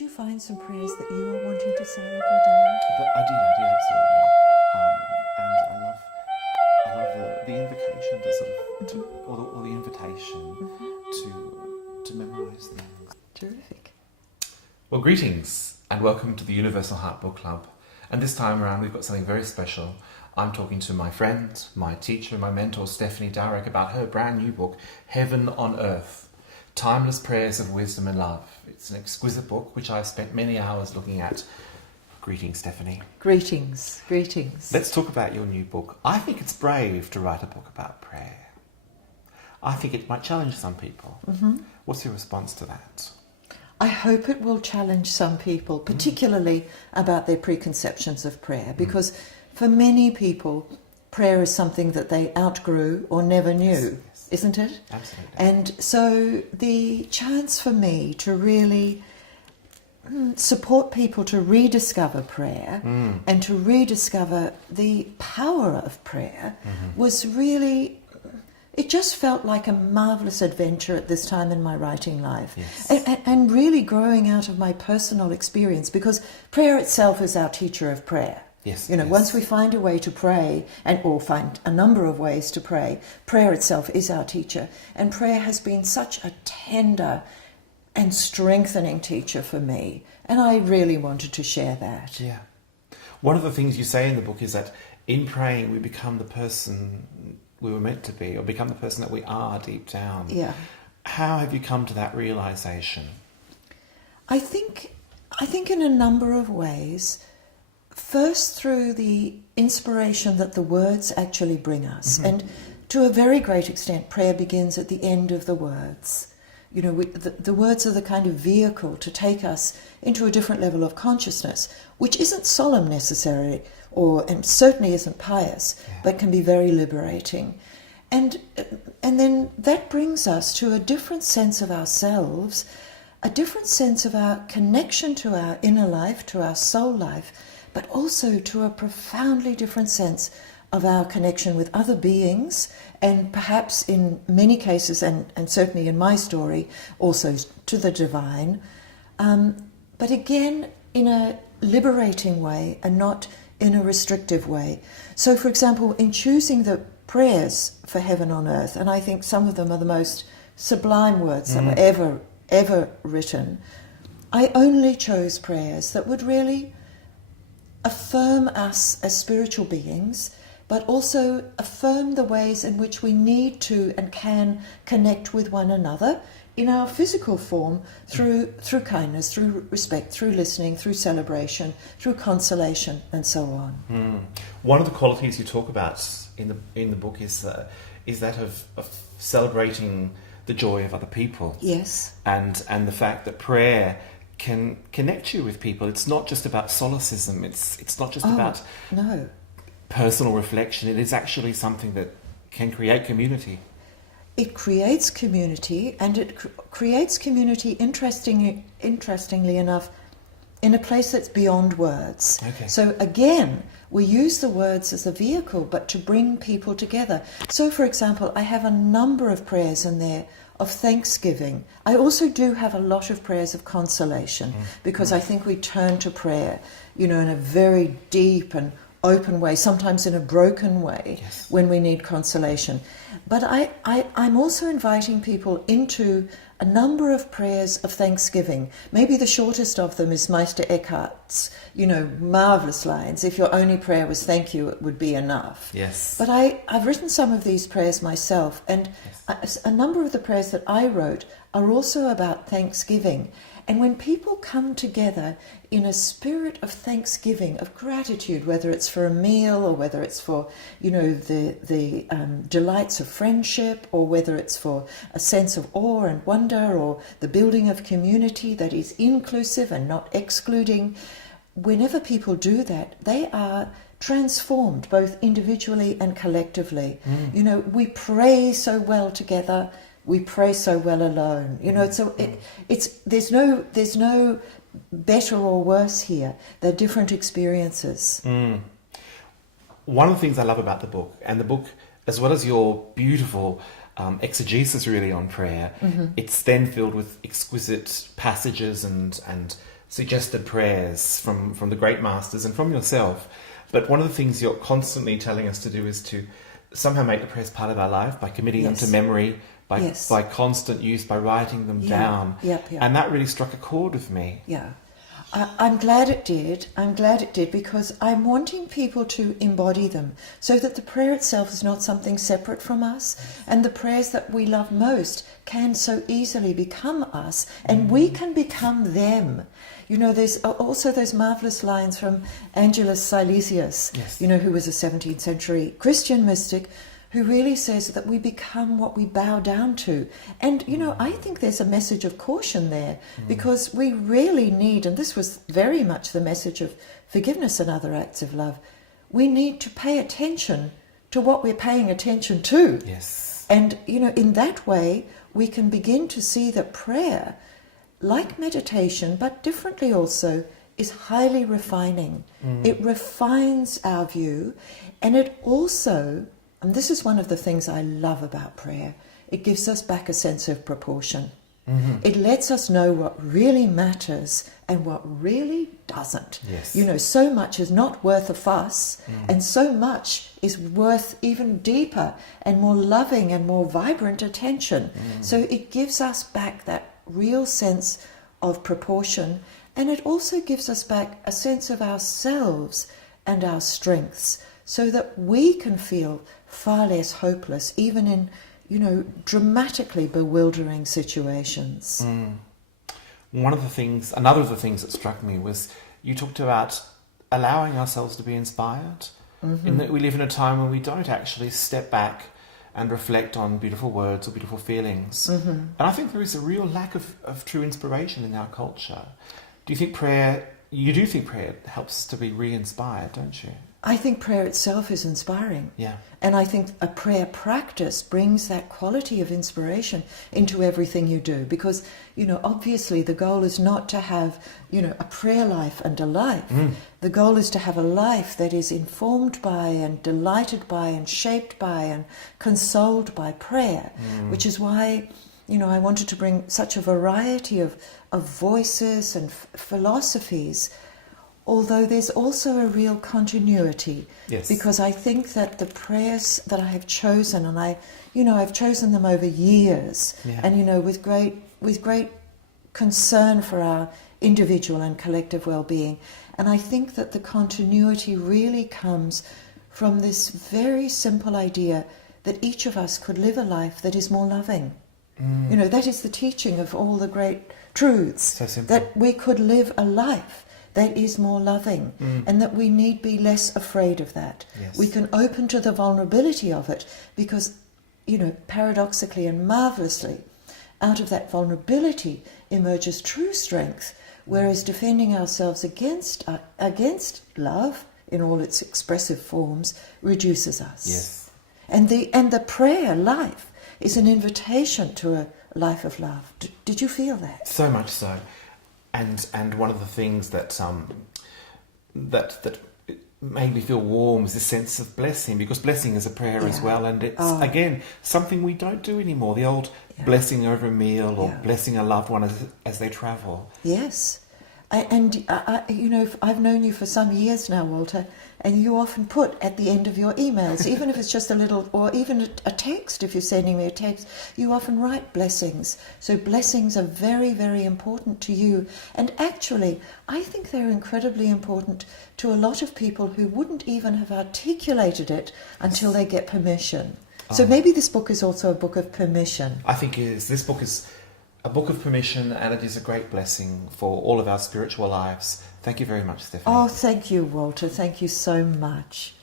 Did you find some prayers that you are wanting to say every day? But I did absolutely. And I love the invocation to sort of, or the invitation to memorise things. Terrific. Well, greetings and welcome to the Universal Heart Book Club. And this time around we've got something very special. I'm talking to my friend, my teacher, my mentor, Stephanie Dowrick, about her brand new book, Heaven on Earth, Timeless Prayers of Wisdom and Love. It's an exquisite book which I spent many hours looking at. Greetings, Stephanie. Greetings, greetings. Let's talk about your new book. I think it's brave to write a book about prayer. I think it might challenge some people. Mm-hmm. What's your response to that? I hope it will challenge some people, particularly about their preconceptions of prayer, because for many people, prayer is something that they outgrew or never knew, yes. Isn't it? Absolutely. And so the chance for me to really support people to rediscover prayer and to rediscover the power of prayer was really... It just felt like a marvellous adventure at this time in my writing life. Yes. And really growing out of my personal experience, because prayer itself is our teacher of prayer. Yes. You know, yes. Once we find a way to pray, or find a number of ways to pray, prayer itself is our teacher. And prayer has been such a tender and strengthening teacher for me. And I really wanted to share that. Yeah. One of the things you say in the book is that in praying we become the person we were meant to be, or become the person that we are deep down. Yeah. How have you come to that realisation? I think in a number of ways. First, through the inspiration that the words actually bring us. And to a very great extent, prayer begins at the end of the words. You know, the words are the kind of vehicle to take us into a different level of consciousness, which isn't solemn necessarily, and certainly isn't pious, but can be very liberating. And then that brings us to a different sense of ourselves, a different sense of our connection to our inner life, to our soul life, but also to a profoundly different sense of our connection with other beings, and perhaps in many cases, and certainly in my story, also to the divine, but again in a liberating way and not in a restrictive way. So, for example, in choosing the prayers for Heaven on Earth, and I think some of them are the most sublime words that were ever written, I only chose prayers that would really affirm us as spiritual beings, but also affirm the ways in which we need to and can connect with one another in our physical form through kindness, through respect, through listening, through celebration, through consolation, and so on. One of the qualities you talk about in the book is that of celebrating the joy of other people. Yes. And the fact that prayer can connect you with people. It's not just about solipsism. It's not just about personal reflection. It is actually something that can create community. It creates community, and it creates community, interestingly enough, in a place that's beyond words. Okay. So again, we use the words as a vehicle, but to bring people together. So, for example, I have a number of prayers in there of thanksgiving. I also do have a lot of prayers of consolation, because I think we turn to prayer, you know, in a very deep and open way, sometimes in a broken way, when we need consolation. But I'm also inviting people into a number of prayers of thanksgiving. Maybe the shortest of them is Meister Eckhart's, you know, marvellous lines, "If your only prayer was thank you, it would be enough." Yes. But I've written some of these prayers myself, and a number of the prayers that I wrote are also about thanksgiving. And when people come together in a spirit of thanksgiving, of gratitude, whether it's for a meal or whether it's for, you know, the delights of friendship, or whether it's for a sense of awe and wonder, or the building of community that is inclusive and not excluding, whenever people do that, they are transformed both individually and collectively. You know, we pray so well together. We pray so well alone. You know, there's no better or worse here. They're different experiences. One of the things I love about the book, and the book, as well as your beautiful exegesis really on prayer, it's then filled with exquisite passages and suggested prayers from the great masters and from yourself. But one of the things you're constantly telling us to do is to somehow make the prayers part of our life by committing them to memory, by constant use, by writing them down. And that really struck a chord with me. Yeah. I'm glad it did. I'm glad it did, because I'm wanting people to embody them so that the prayer itself is not something separate from us, and the prayers that we love most can so easily become us, and we can become them. You know, there's also those marvellous lines from Angelus Silesius, you know, who was a 17th century Christian mystic, who really says that we become what we bow down to. And, you know, I think there's a message of caution there, because we really need, and this was very much the message of forgiveness and other acts of love, we need to pay attention to what we're paying attention to. Yes. And, you know, in that way, we can begin to see that prayer, like meditation, but differently also, is highly refining. It refines our view, and it also, and this is one of the things I love about prayer, it gives us back a sense of proportion. It lets us know what really matters and what really doesn't. Yes. You know, so much is not worth a fuss, and so much is worth even deeper and more loving and more vibrant attention. So it gives us back that real sense of proportion, and it also gives us back a sense of ourselves and our strengths, so that we can feel far less hopeless, even in, you know, dramatically bewildering situations. Another of the things that struck me was you talked about allowing ourselves to be inspired, in that we live in a time when we don't actually step back and reflect on beautiful words or beautiful feelings. And I think there is a real lack of true inspiration in our culture. You do think prayer helps us to be re-inspired, don't you? I think prayer itself is inspiring. Yeah. And I think a prayer practice brings that quality of inspiration into everything you do. Because, you know, obviously the goal is not to have, you know, a prayer life and a life. The goal is to have a life that is informed by and delighted by and shaped by and consoled by prayer. Which is why, you know, I wanted to bring such a variety of voices and philosophies, although there's also a real continuity. Yes. Because I think that the prayers that I have chosen, and I've chosen them over years, and, you know, with great concern for our individual and collective well-being. And I think that the continuity really comes from this very simple idea that each of us could live a life that is more loving. You know, that is the teaching of all the great truths. So simple. That we could live a life that is more loving, and that we need be less afraid of that. Yes. We can open to the vulnerability of it, because, you know, paradoxically and marvellously, out of that vulnerability emerges true strength, whereas defending ourselves against love in all its expressive forms reduces us. Yes. And the prayer life is an invitation to a life of love. Did you feel that? So much so. And one of the things that made me feel warm was the sense of blessing, because blessing is a prayer as well, and it's again something we don't do anymore. The old blessing over a meal or blessing a loved one as they travel. Yes. And you know, I've known you for some years now, Walter, and you often put at the end of your emails, even if it's just a little, or even a text, if you're sending me a text, you often write blessings. So blessings are very, very important to you. And actually, I think they're incredibly important to a lot of people who wouldn't even have articulated it until they get permission. So maybe this book is also a book of permission. I think it is. This book is a book of permission, and it is a great blessing for all of our spiritual lives. Thank you very much, Stephanie. Oh, thank you, Walter. Thank you so much.